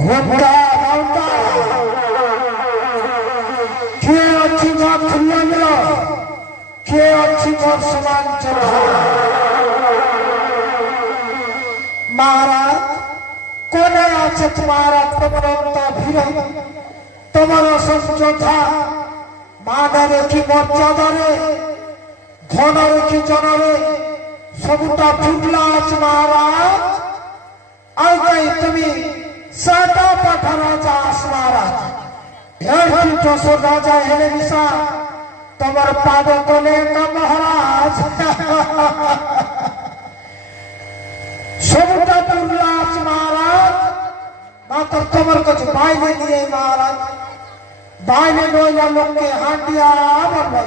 ঘোমটা ঘোমটা কে অছি মা খুলল কে অছি মোর সমান চোখা মহারাজ কোনে আছে তোমার আত্মবরন্ত ভীর তোমার অসংযোদ্ধা মাদারে কি মর্যাদারে ঘনরে কি জনরে সবুটা ফুটলা আছে মহারাজ আর তাই তুমি সাটা পাঠা রাজা আস মহারাজ এর যশোর রাজা হেলে মিশা তোমার পাদ তলে না মহারাজ সবুটা ফুটলা আছে মহারাজ মাত্র তোমার কাছে বাইরে নিয়ে মহারাজ বাইরে নইলা লোককে হাঁটিয়া বলবে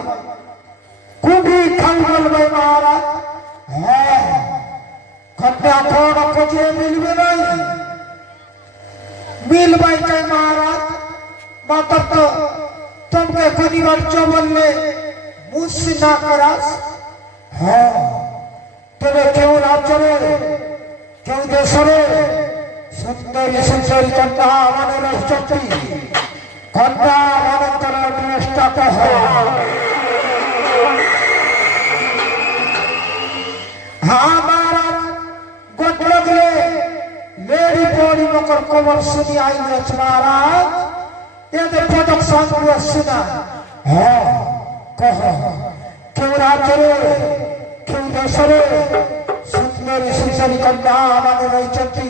কুবি খাল বলবে মহারাজ হ্যাঁ ঘটে আঠারো খোঁজে মিলবে নাই মিলবে চাই মহারাজ মাত্র তো তোমাকে করিবার বললে মুসি না করাস হ্যাঁ তবে কেউ রাজ্যরে কেউ দেশরে সুন্দরী সুন্দরী কন্যা আমাদের রাষ্ট্রটি কন্যা আমাদের চেষ্টা হয় हमारा गोटलगले लेडी बॉडी मकर कमर सुनी आई है तुम्हारा ये दे पदक सांगुआ सुना हाँ कहो क्यों राजरे क्यों दशरे सुंदरी सुंदरी कन्या हमारे नहीं चलती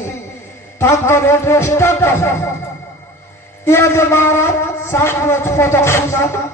तांकर रेस्टा कहो ये दे मारा सांगुआ पदक सुना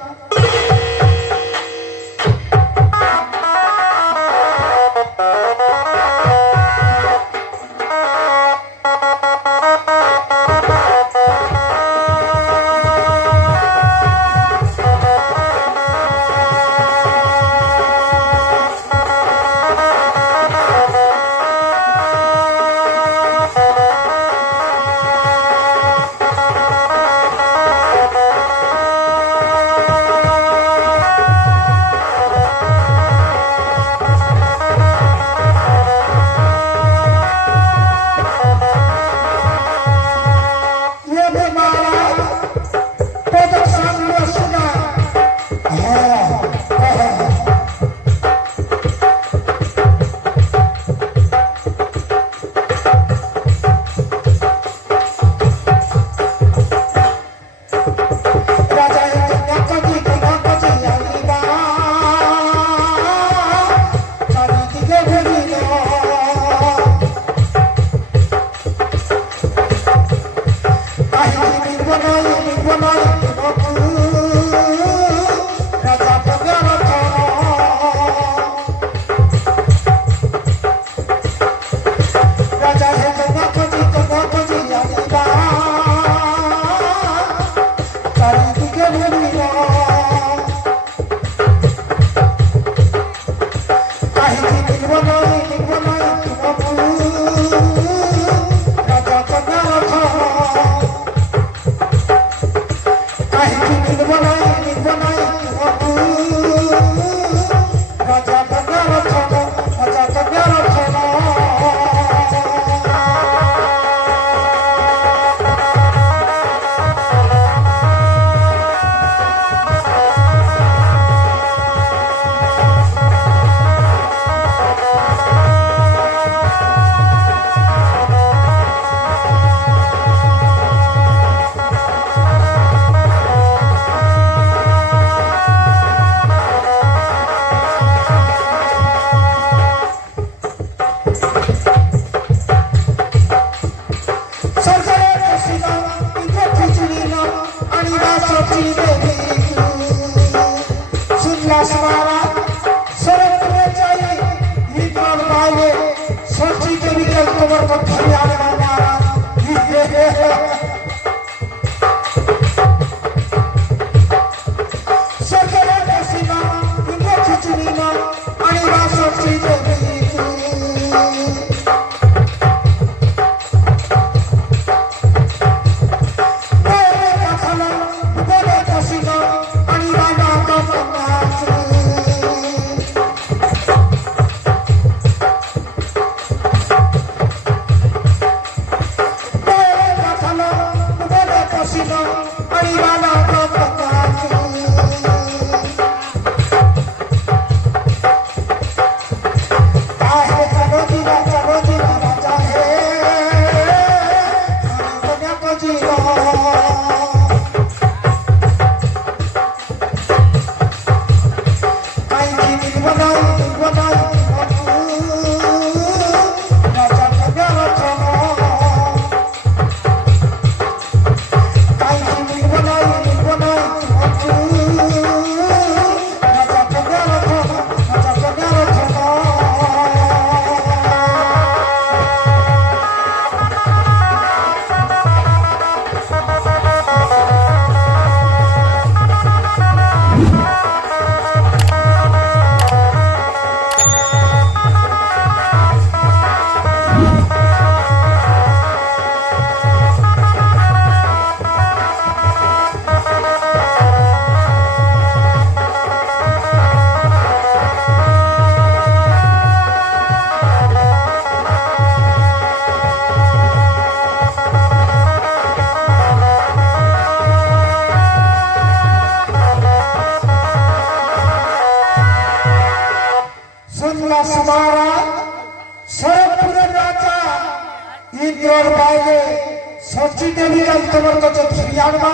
কেমিক্যাল তোমার কাছে ফিরিয়ে আনবা,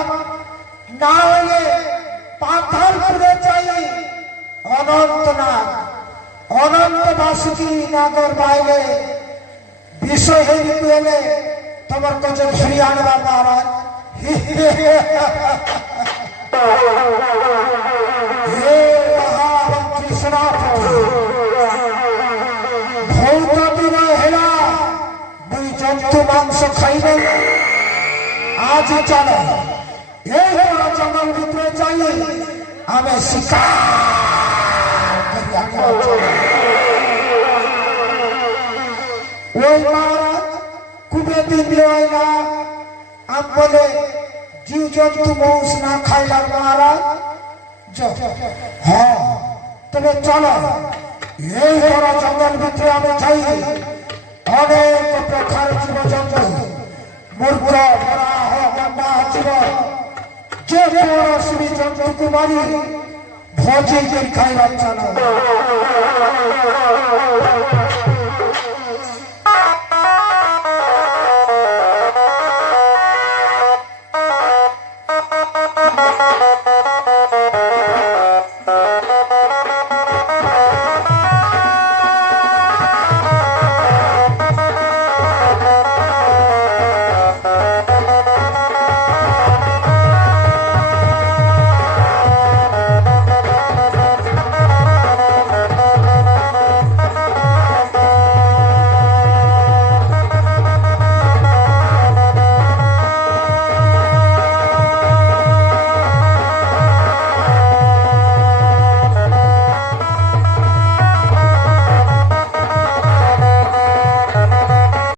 না হলে পাতালপুরে চাই অনন্তনাগ অনন্ত বাসুকি নাগর বাইরে বিষয় হেরিতে এলে তোমার কাছে ফিরিয়ে আনবা মহারাজ। হে মহামন্ত্রী হেরা দুই জন্তু মাংস খাইবেন, আজ চলো এই জঙ্গল ভিতরে যাই, আমি শিকার ওই মহারাজ কুবে দিলে হয় না, আম বলে জীব জন্তু মৌস না খাইলাম মহারাজ। হ্যাঁ তবে চলো এই বড় জঙ্গল ভিতরে আমি যাই, অনেক প্রকার জীব জন্তু মূর্খ যে বড় শ্রী জন্তু কুমারী ভোজি খাইবার চলো।